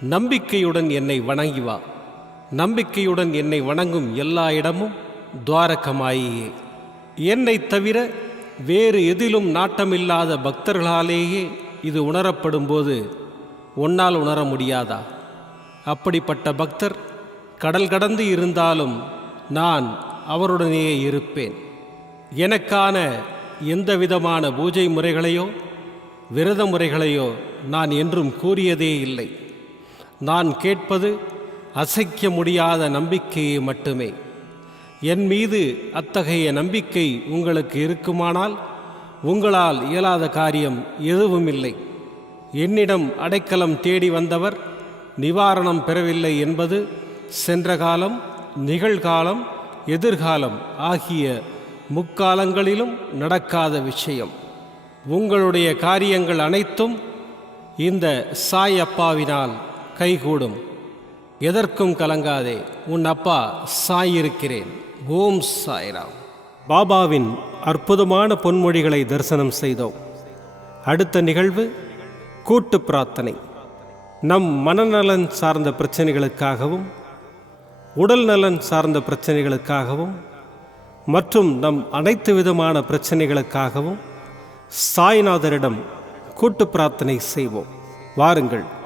நம்பிக்கையுடன் என்னை வணங்கி வா. நம்பிக்கையுடன் என்னை வணங்கும் எல்லா இடமும் துவாரகமாயியே. என்னை தவிர வேறு எதிலும் நாட்டமில்லாத பக்தர்களாலேயே இது உணரப்படும்போது உன்னால் உணர முடியாதா? அப்படிப்பட்ட பக்தர் கடல் கடந்து இருந்தாலும் நான் அவருடனேயே இருப்பேன். எனக்கான எந்த விதமான பூஜை முறைகளையோ விரத முறைகளையோ நான் என்றும் கூறியதே இல்லை. நான் கேட்பது அசைக்க முடியாத நம்பிக்கையை மட்டுமே. என் மீது அத்தகைய நம்பிக்கை உங்களுக்கு இருக்குமானால் உங்களால் இயலாத காரியம் எதுவும் இல்லை என்னிடம் அடைக்கலம் தேடி வந்தவர் நிவாரணம் பெறவில்லை என்பது சென்ற காலம் நிகழ்காலம் எதிர்காலம் ஆகிய முக்காலங்களிலும் நடக்காத விஷயம். உங்களுடைய காரியங்கள் அனைத்தும் இந்த சாய் அப்பாவினால் கைகூடும். எதற்கும் கலங்காதே உன் அப்பா சாய் இருக்கிறேன் ஓம் சாய்ராம். பாபாவின் அற்புதமான பொன்மொழிகளை தரிசனம் செய்தோம். அடுத்த நிகழ்வு கூட்டு பிரார்த்தனை. நம் மனநலன் சார்ந்த பிரச்சனைகளுக்காகவும் உடல் நலன் சார்ந்த பிரச்சனைகளுக்காகவும் மற்றும் நம் அனைத்து விதமான பிரச்சனைகளுக்காகவும் சாய்நாதரிடம் கூட்டு பிரார்த்தனை செய்வோம். வாருங்கள்.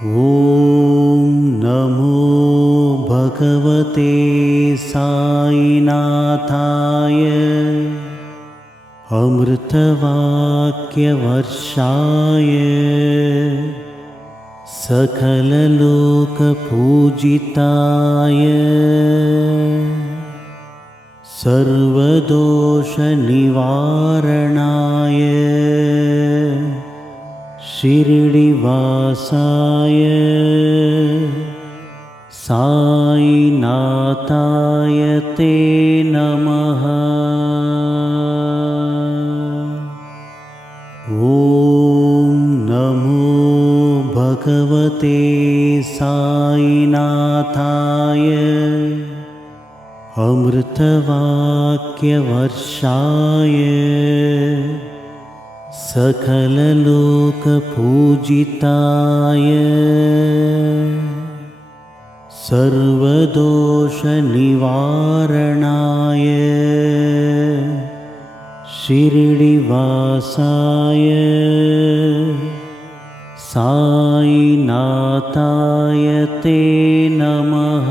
ॐ नमो भगवते साईनाथाय। अमृतवाक्यवर्षाय। सकललोकपूजिताय। सर्वदोषनिवारणाय शिरिडिवासाय साईनाथाय ते नमः। ॐ नमो भगवते साईनाथाय। अमृतवाक्यवर्षाय सकललोकपूजिताय सर्वदोषनिवारणाय शिरिडिवासाय साईनाथाय ते नमः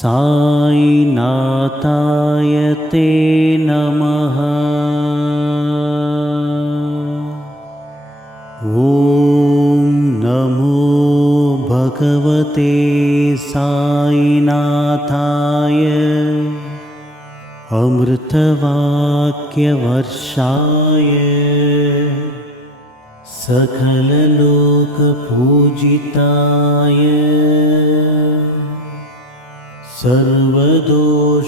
साईनाथाय ते नमः। ॐ नमो भगवते साईनाथाय। अमृतवाक्यवर्षाय। सकललोकपूजिताय सर्वदोषनिवारणाय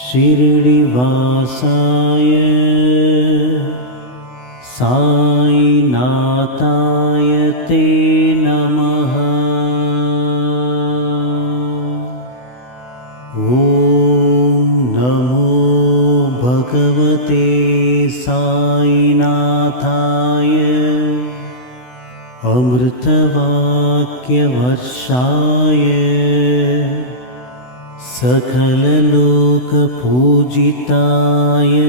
शिरिडिवासाय साईनाथाय ते नमः। ॐ नमो भगवते साईनाथाय अमृतवाक्यवर्षाय सकललोकपूजिताय।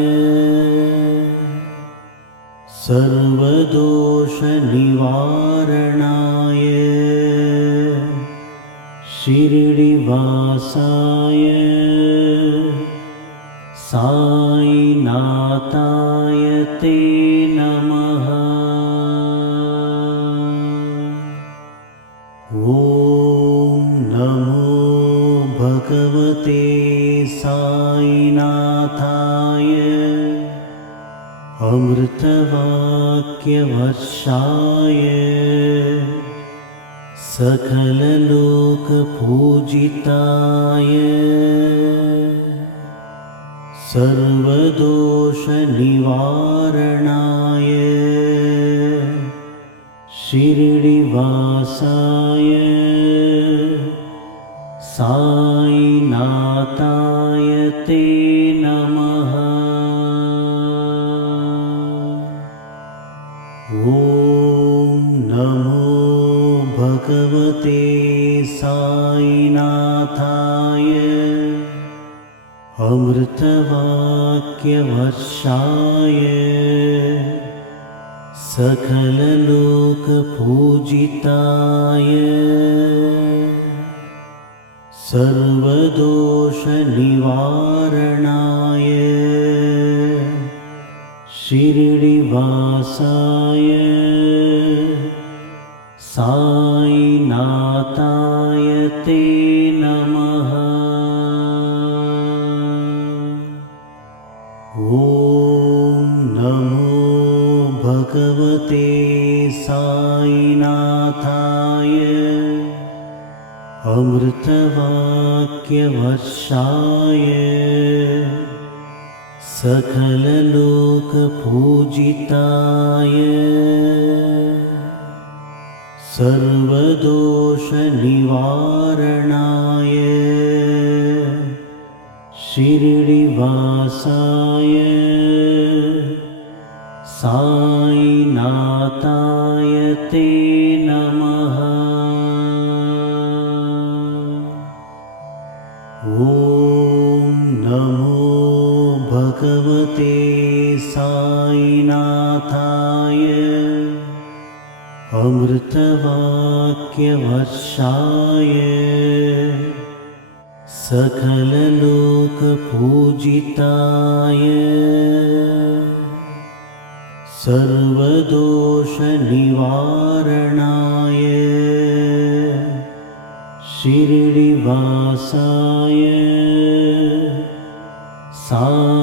सर्वदोषनिवारणाय। शिरिडिवासाय। साईनाथाय सकललोकपूजिताय सर्वदोषनिवारणाय। शिरिडिवासाय। साईनाथाय अमृतवाक्यवर्षाय सकललोकपूजिताय सर्वदोषनिवारणाय शिरिडिवासाय साईनाथाय अमृतवा अमृतवाक्यवर्षाय। सकललोकपूजिताय। सर्वदोषनिवारणाय। शिरिडिवासाय। सायिनाथाय अमृतवाक्यवर्षाय सकललोकपूजिताय सर्वदोषनिवारणाय शिरिडिवासाय सायिनाथाय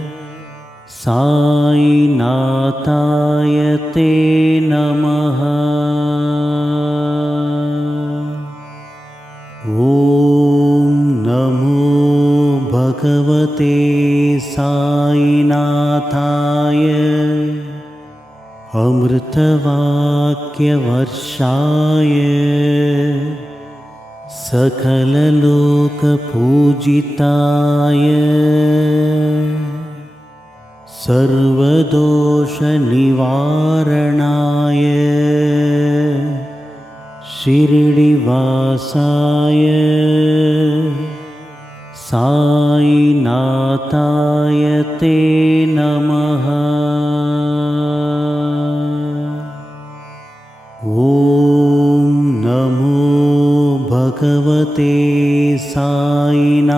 सायिनाथाय ते नमः। ॐ नमो भगवते सायिनाथाय अमृतवाक्यवर्षाय। सकललोकपूजिताय सर्वदोषनिवारणाय शिरिडिवासाय सायिनाथाय ते नमः। ॐ नमो भगवते सायिनाथाय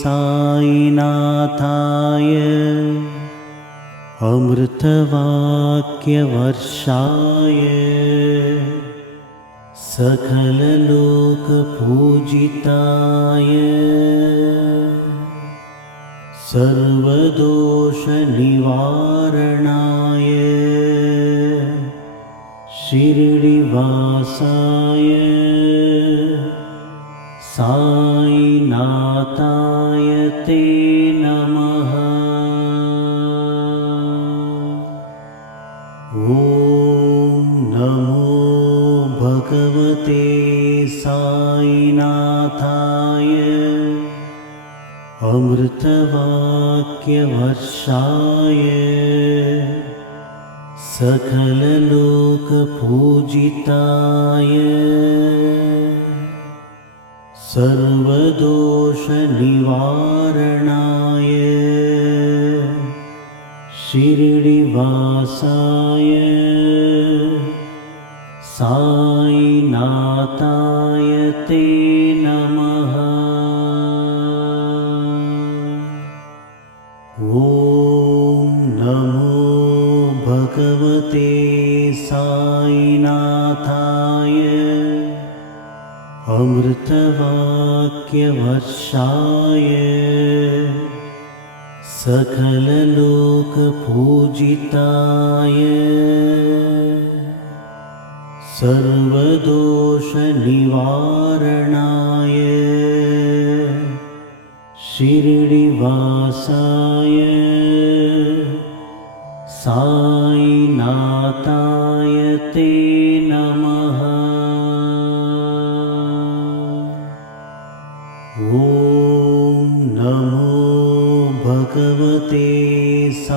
सायिनाथाय अमृतवाक्यवर्षाय सकललोकपूजिताय सर्वदोषनिवारणाय शिरिडिवासाय सायिनाथाय ते नमः। ॐ नमो भगवते सायिनाथाय अमृतवाक्यवर्षाय। सकललोकपूजिताय सर्वदोषनिवारणाय शिरिडिवासाय ते अमृतवाक्यवर्षाय सकललोकपूजिताय। सर्वदोषनिवारणाय। शिरडिवासाय। साईनाथाय ते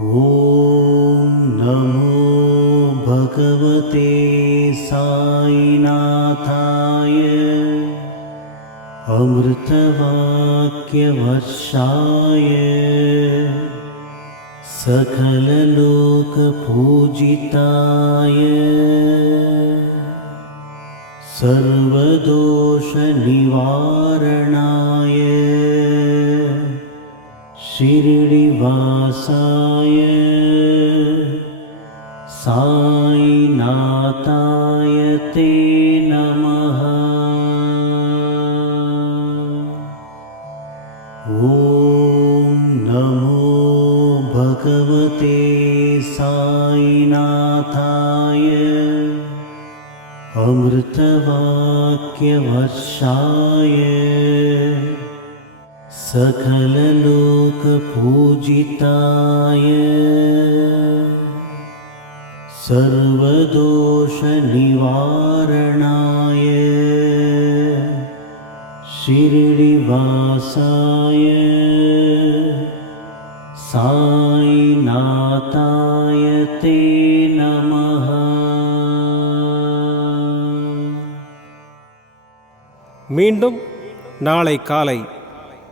ॐ नमो भगवते साईनाथाय अमृतवाक्यवर्षाय सकललोकपूजिताय सर्वदोषनिवारणाय शिरडिवासाय साईनाथाय ते नमः। ॐ नमो भगवते साईनाथाय। अमृतवाक्यवर्षाय सकललोकपूजिताय सर्वदोषनिवारणाय शिरडिवासाय साईनाथाय ते नमः மீண்டும் நாளை காலை